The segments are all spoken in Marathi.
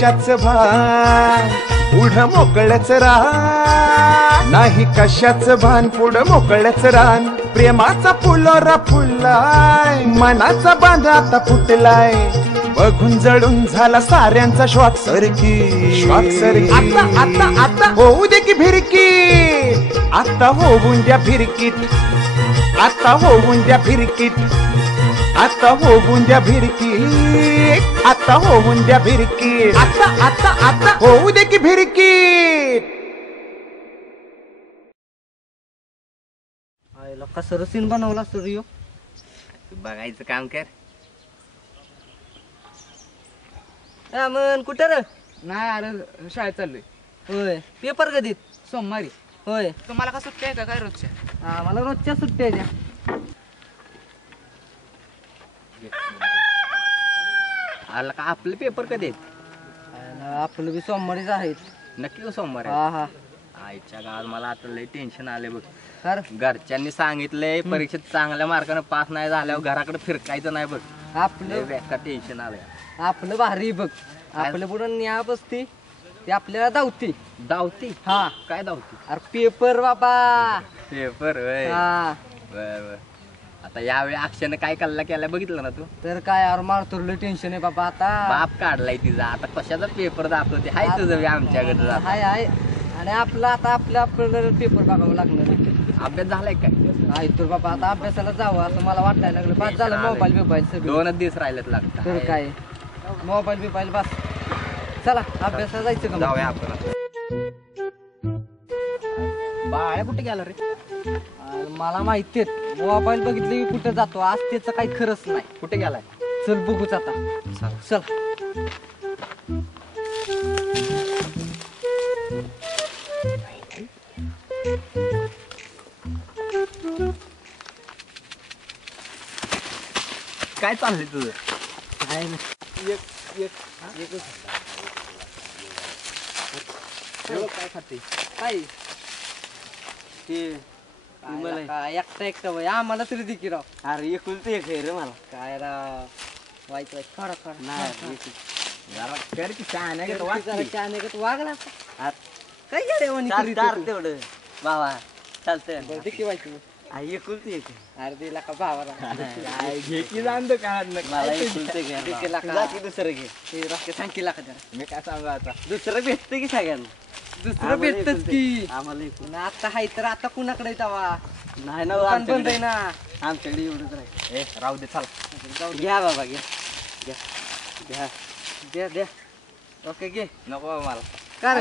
कशाच भान पुढ मोकळच रान? नाही कशाच भान पुढ मोकळच रान? प्रेमाचा फुलोरा फुललाय मनाचा बांधा आता फुटलाय. बघून जळून झाला साऱ्यांचा श्वास सरकी. श्वास सरकी. आता आता आता होऊ दे की फिरकी. आता होऊन द्या फिरकीत. आता होऊन द्या फिरकीत. आता होऊन द्या फिरकी आता होऊन द्या फिरकी आता आता आता. होऊ दे की फिरकी आईला कसं सीन बनवला सूर्य बघायचं काम कर. मन कुठं रे? नाही अरे शाळेत चाललोय. होय. पेपर कधीत सोमवारी. होय. तुम्हाला का सुट्टी आहे का? काय रोजच्या? हा मला रोजच्या सुट्ट्या आहे त्या आला का? आपले पेपर कधी आहेत? आपलं बी सोमवारीच आहेत. नक्की का सोमवार हा हा. आईच्या गावात मला आता लय टेन्शन आले बघ. तर? घरच्यांनी सांगितलंय परीक्षेत चांगल्या मार्काने पास नाही झाल्यावर घराकडे फिरकायचं नाही बघ. लय आपलं बेकार टेन्शन आलंय. आपलं भारी बघ. आपलं पुढं न्याय बसती ते आपल्याला धावती. धावती? हा. काय धावती? अरे पेपर बाबा. पेपर वय हा. बर बर. आता यावेळी अक्षयने काय कल्ला केलाय बघितलं ना तू? तर काय यार मारतोरलं टेन्शन आहे बाबा आता. बाप काढलाय तिचा. आता कशाचा पेपर दाखवते? हाय तुझं बी आमच्याकडे जात हाय हाय. आणि आपलं आता आपलं आपल्याला पेपर बघावं लागणार. अभ्यास झालाय काय? नाही तर बाबा आता अभ्यासाला जावं. असं मला वाटायला लागलं पाच झालं मोबाईल बिबाईल सगळं. दोनच दिवस राहिलेत लागतात. तर काय? मोबाईल बिबाईल बस. चला अभ्यासाला जायचं का मग? जाऊया आपण. बाळ्या कुठे गेला रे? मला माहितीये मोबाईल बघितलं की कुठं जातो? आज त्याचं काही खरंच नाही. कुठे गेलाय? चल बघूच आता. चल. काय चाललंय तुझं? काय नाही. काय खाते? काय? ते मला काय एकटा एकटा बाई आम्हाला तरी दिकी राव. अरे एकुलते एक आहे रे मला. काय राव? वाईट वाईट. खडा खडा जरा कर की शहाण्या गत वाग की. वागला काय काय रेवानी करीत होतो? तेवढं. बाबा चालतंय. बरं, दिकी वाईट एकुलते एक अरे दिला का भावाला काय घे की जाणतो का मला एकुलते. जा की दुसरं घे. रस्ते जरा. मी काय सांगू आता? दुसरं भेटतं की सगळ्यांना? दुसरं भेटतच की. आम्हाला आता हाय तर आता कुणाकडे जावा? नाही ना दुकान बंद आहे आमच्याकडे ना. आमच्याकडे एवढंच राहील. ए राहू दे चला. घ्या बाबा घ्या. घ्या. द्या द्या. ओके घे. नको बाबा मला.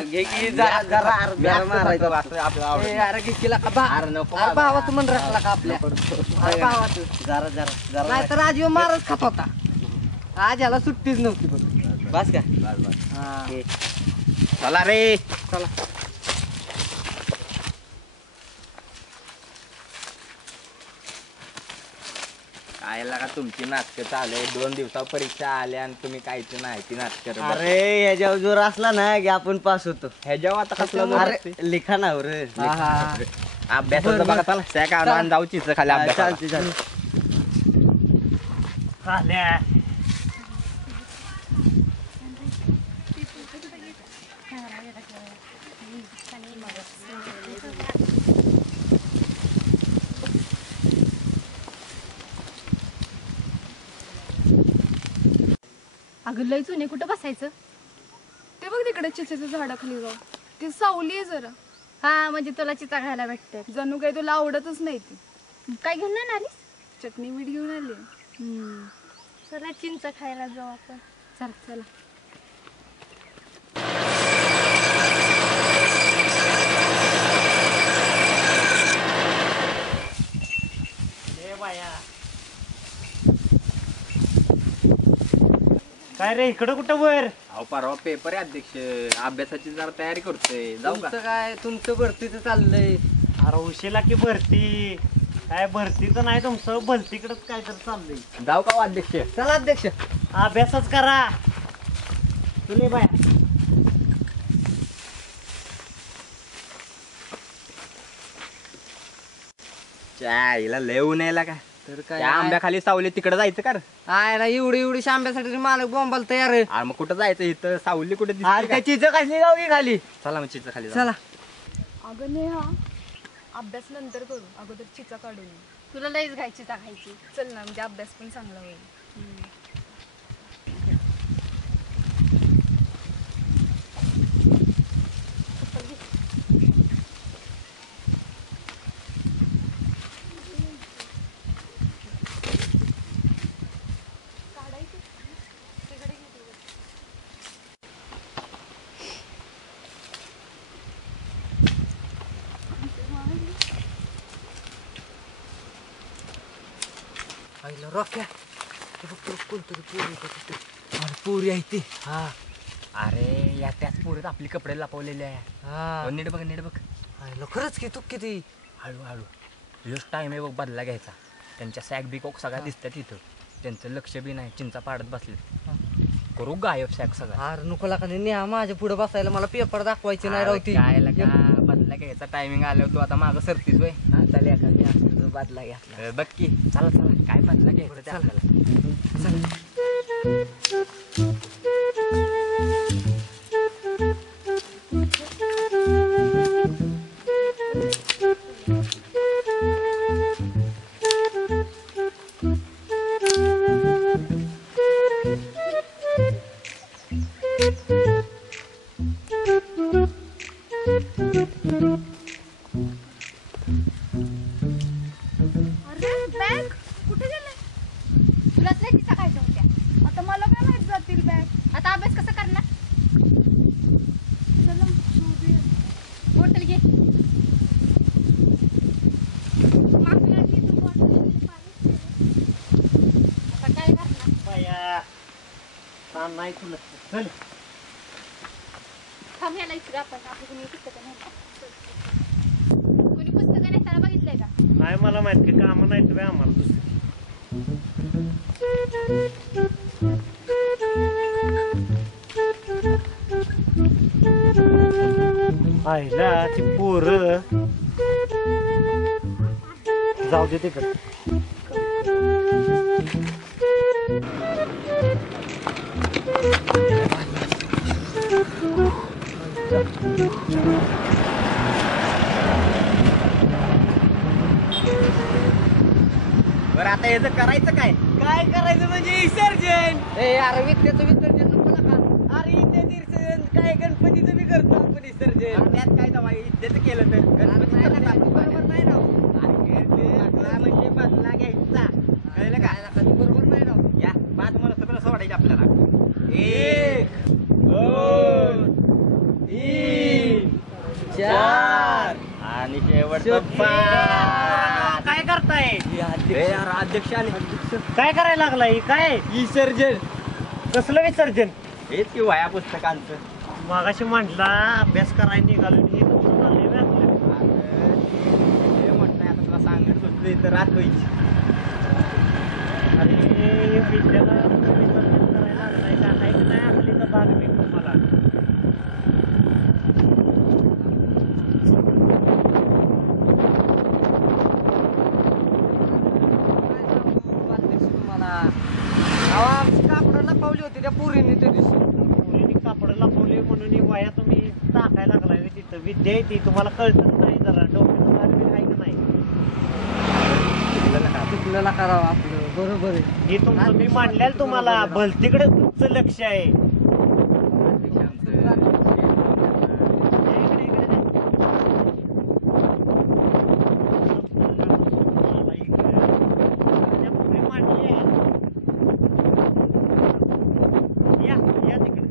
घे की जरा जरा जरा मारायचं वाचतोय आपलं ए, आवडतं. अरे घे केला का बा. अरे नको अरे बाबा. भावाचं मन राखला का आपल्या अरे भावाचं. जरा जरा जरा नाही तर आज ह्यो मारच खात होता. आज याला सुट्टीच नव्हती बघ. बस का? हा. चला रे चला काय लागा तुमची नाटकं चालू आहे. दोन दिवसा परीक्षा आल्या आणि तुम्ही कायची नाही ती नाटकं अरे ह्याच्यावर जोर असला ना की आपण पास होतो. ह्याच्यावर आता कसला जोर अरे असते? लिखाणावर रे. हा, हा. अभ्यासाचं बघा चला. सॅक आणून आणि जाऊ चित्र खाली हा, अभ्यास चालते चालते अगं लय जुने कुठं बसायचं? ते बघ तिकडे चिचेचं झाडाखाली जाऊ ती सावली आहे जरा. हा म्हणजे तुला चिता खायला भेटते जणू काही तुला आवडतच नाही ती. काय घेऊन नाही आलीस चटणी मीठ घेऊन आली. चला चिंच खायला जाऊ आपण. चला चला. काय रे इकडं कुठं वर? अहो परवा पेपर आहे अध्यक्ष. अभ्यासाची जरा तयारी करतोय. जाऊ का? तुमचं काय? तुमचं भरतीचं चाललंय. अरे उशीला की भरती. काय भरतीचं नाही तुमचं. भलतीकडंच काय तर चाललंय. जाऊ का हो अध्यक्ष? चला अध्यक्ष. अभ्यासच करा. तुले बाय. चायला लय ऊन यायला का तर काय त्या आंब्याखाली सावली तिकडे जायचं का रे? आहे ना एवढी एवढी आंब्यासाठी मालक बोंबाला तयार आहे. अरे मग कुठं जायचं? इथं सावली कुठे अरे त्या चिंच कसली गाव की खाली. चला मग चिचं खाली. चला. अगं नेहा अभ्यास नंतर करू. अगोदर चिचा काढून. तुला लईच घायची टाकायची चल ना म्हणजे अभ्यास पण चांगला होईल. आईला रॉक्या ते बघ, ते बघ, कोणतरी पोरी येते तिथे. अरे, पोरी आहे ती हा अरे या त्याच पोरीत आपली कपडे लपवलेले आहे हा हो, नीट बघ नीट बघ आईला खरंच की तू किती हळू हळू योच टाइम आहे बघ बदला घ्यायचा त्यांच्या सॅक बी कोक सगळ्या दिसतात तिथं त्यांचं लक्ष बी नाही चिंचा पाडत बसले करू गायब सॅक सगळा अरे नको लागा नेहा माझ्या पुढे बसायला मला पेपर दाखवायचे नाही रावती काय लगा बदला घ्यायचा टायमिंग आल्यावर तू आता मागं सरतीस वय चल एका मी असं बादला घ्या अ, बघ की. चला चला. काय बदला घ्यायचं ते आपल्याला. नाही तुला चल. थांब ह्याला इकडे आपण आपली कुणी पुस्तकं नाही कुणी पुस्तकं नेताना बघितलंय का? नाही मला माहीत की कामं नाहीत बे आम्हाला दुसरी. आईला ती पोर. जाऊ दे तिकडे. बरं आता याचं करायचं काय? काय करायचं म्हणजे विसर्जन. ए अरे विद्याचं विसर्जन नको नका. अरे इथे विसर्जन. काय गणपतीचं बी करतो आपण विसर्जन? त्यात काय दवा इज्जत केलं तर. गणपतीचं नाही, नाही, टाकू बरोबर नाही राव अरे ते बदला म्हणजे बदला घ्यायचा कळलं का बरोबर नाही राव या पाच मला सगळं सोडायचं आपल्याला एक दोन तीन चार आणि शेवटचं पाच काय करताय ए, यार, अध्यक्ष आले काय करायला लागलाय? काय? विसर्जन. कसलं विसर्जन? हेच की वया पुस्तकांचं. मागाशी म्हटला अभ्यास करायला निघालो हे तुमचं चाललंय आपलं. म्हटलं आता तुला सांगत होतो इथं रात व्हायची अरे विद्याला विसर्जन करायला लागलाय. का का नाही आपली तर भाग मी तुम्हाला अहो, आमची कापडं लपवली होती त्या पोरीने त्या दिवशी मुलीने कापड लपवले म्हणून ही वाया तुम्ही टाकायला लागलाय आहे ती तुम्हाला कळतं नाही जरा. डोक्यात आहे का नाही? चुकलं नका राव आपलं? बरोबर आहे. हे तुमचं मी मांडल्याल तुम्हाला भलतीकडे तुमचं लक्ष आहे इकडे, इकडे दे. मला इकडे. त्या पुढे मांडली आहे. या या तिकडे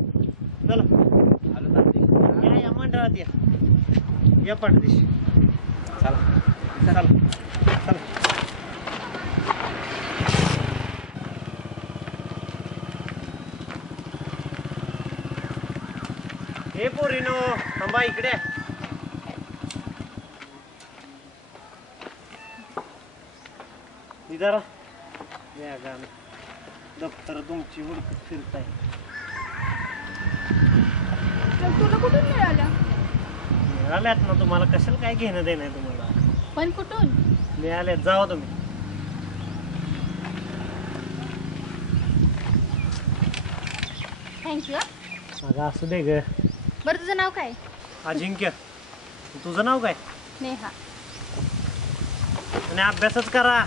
चला आलो चालते या या मंडळात या या पडदेश चला. चला. चला. हे पोरीनो थांबा इकडे. जरा या गाणं. दप्तर तुमची हुडकत फिरताय. तुला कुठून मिळाल्या मिळाल्यात ना तुम्हाला? कशाला काय घेणं देणं आहे तुम्हाला? पण कुठून? मिळाल्यात. जावा तुम्ही. थँक्यू असू दे ग. बरं तुझं नाव काय? अजिंक्य. तुझं नाव काय? नेहा. आणि अभ्यासच करा.